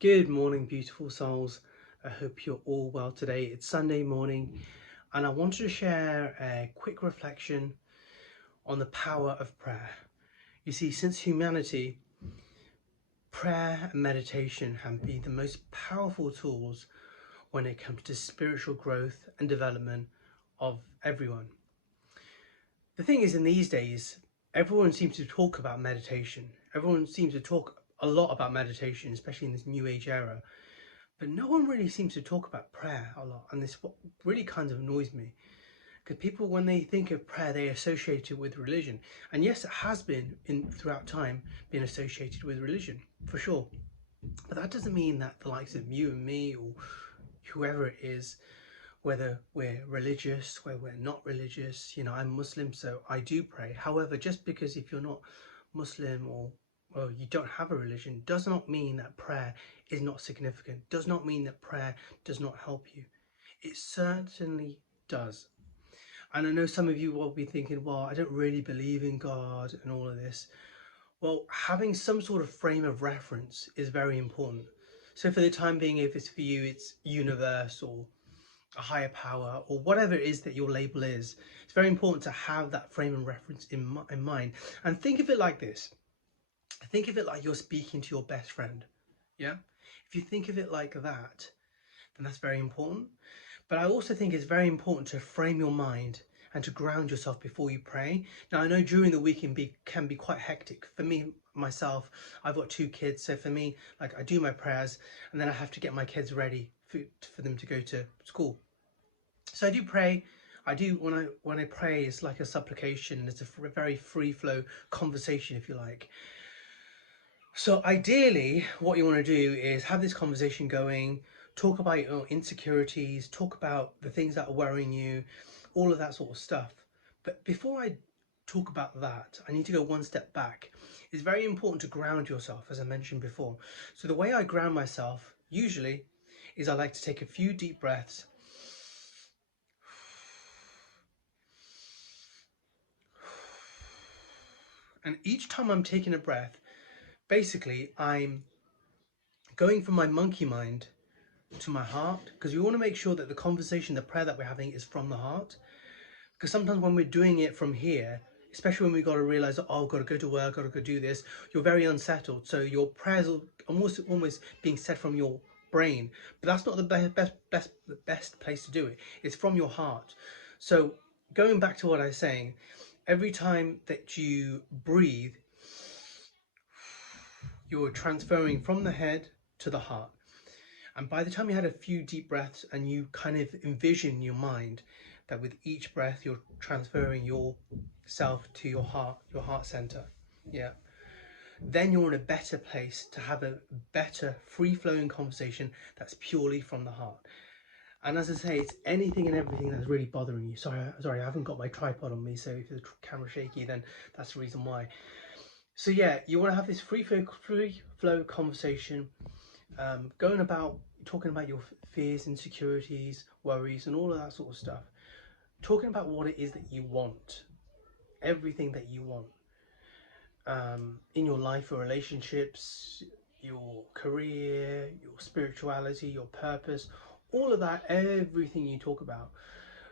Good morning, beautiful souls. I hope you're all well today. It's Sunday morning, and I wanted to share a quick reflection on the power of prayer. You see, since humanity, prayer and meditation have been the most powerful tools when it comes to spiritual growth and development of everyone. The thing is, in these days, everyone seems to talk about meditation. Everyone seems to talk a lot about meditation, especially in this new age era. But no one really seems to talk about prayer a lot, and this what really kind of annoys me. Because people, when they think of prayer, they associate it with religion. And yes, it has been throughout time been associated with religion, for sure. But that doesn't mean that the likes of you and me or whoever it is, whether we're religious, whether we're not religious, I'm Muslim, so I do pray. However, just because if you're not Muslim or you don't have a religion does not mean that prayer is not significant, does not mean that prayer does not help you. It certainly does. And I know some of you will be thinking, well, I don't really believe in God and all of this. Well, having some sort of frame of reference is very important. So for the time being, if it's for you, it's universe or a higher power or whatever it is that your label is, it's very important to have that frame of reference in mind. And think of it like this. Think of it like you're speaking to your best friend. Yeah? If you think of it like that, then that's very important. But I also think it's very important to frame your mind and to ground yourself before you pray. Now, I know during the week can be quite hectic. For me, myself, I've got two kids. So for me, like I do my prayers and then I have to get my kids ready for them to go to school. So I do pray. I do when I pray, it's like a supplication. It's a very free flow conversation, if you like. So ideally, what you want to do is have this conversation going, talk about your insecurities, talk about the things that are worrying you, all of that sort of stuff. But before I talk about that, I need to go one step back. It's very important to ground yourself, as I mentioned before. So the way I ground myself usually is I like to take a few deep breaths. And each time I'm taking a breath, basically I'm going from my monkey mind to my heart, because we want to make sure that the conversation, the prayer that we're having is from the heart. Because sometimes when we're doing it from here, especially when we got to realize that, oh, I've got to go to work, got to go do this, you're very unsettled. So your prayers are almost being said from your brain, but that's not the best place to do it. It's from your heart. So going back to what I was saying, every time that you breathe, you're transferring from the head to the heart. And by the time you had a few deep breaths and you kind of envision in your mind that with each breath you're transferring yourself to your heart center, yeah, then you're in a better place to have a better free-flowing conversation that's purely from the heart. And as I say, it's anything and everything that's really bothering you. Sorry, I haven't got my tripod on me, so if the camera's shaky, then that's the reason why. So yeah, you want to have this free flow conversation, going about talking about your fears, insecurities, worries, and all of that sort of stuff. Talking about what it is that you want, everything that you want, in your life, your relationships, your career, your spirituality, your purpose, all of that, everything you talk about.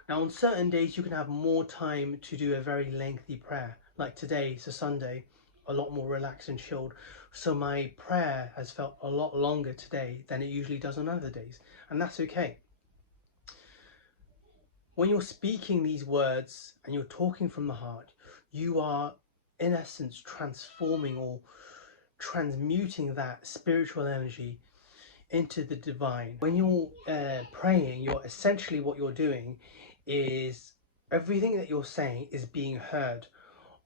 Now, on certain days, you can have more time to do a very lengthy prayer. Like today, it's a Sunday, a lot more relaxed and chilled. So my prayer has felt a lot longer today than it usually does on other days. And that's okay. When you're speaking these words and you're talking from the heart, you are, in essence, transforming or transmuting that spiritual energy into the divine. When you're praying, you're essentially, what you're doing is everything that you're saying is being heard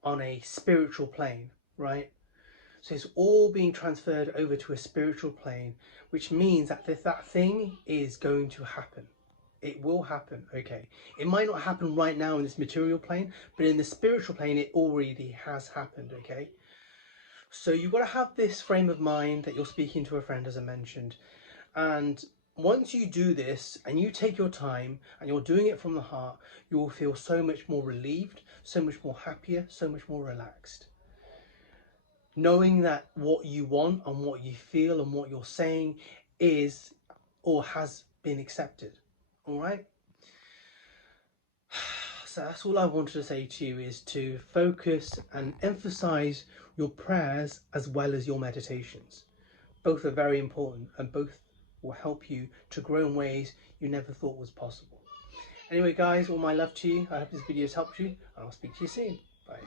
on a spiritual plane, right? So it's all being transferred over to a spiritual plane, which means that that thing is going to happen. It will happen, okay? It might not happen right now in this material plane, but in the spiritual plane, it already has happened, okay? So you've got to have this frame of mind that you're speaking to a friend, as I mentioned. And once you do this and you take your time and you're doing it from the heart, you will feel so much more relieved, so much more happier, so much more relaxed. knowing that what you want and what you feel and what you're saying is or has been accepted. All right. So that's all I wanted to say to you, is to focus and emphasize your prayers as well as your meditations. Both are very important and both will help you to grow in ways you never thought was possible. Anyway guys, all my love to you. I hope this video has helped you, and I'll speak to you soon. Bye.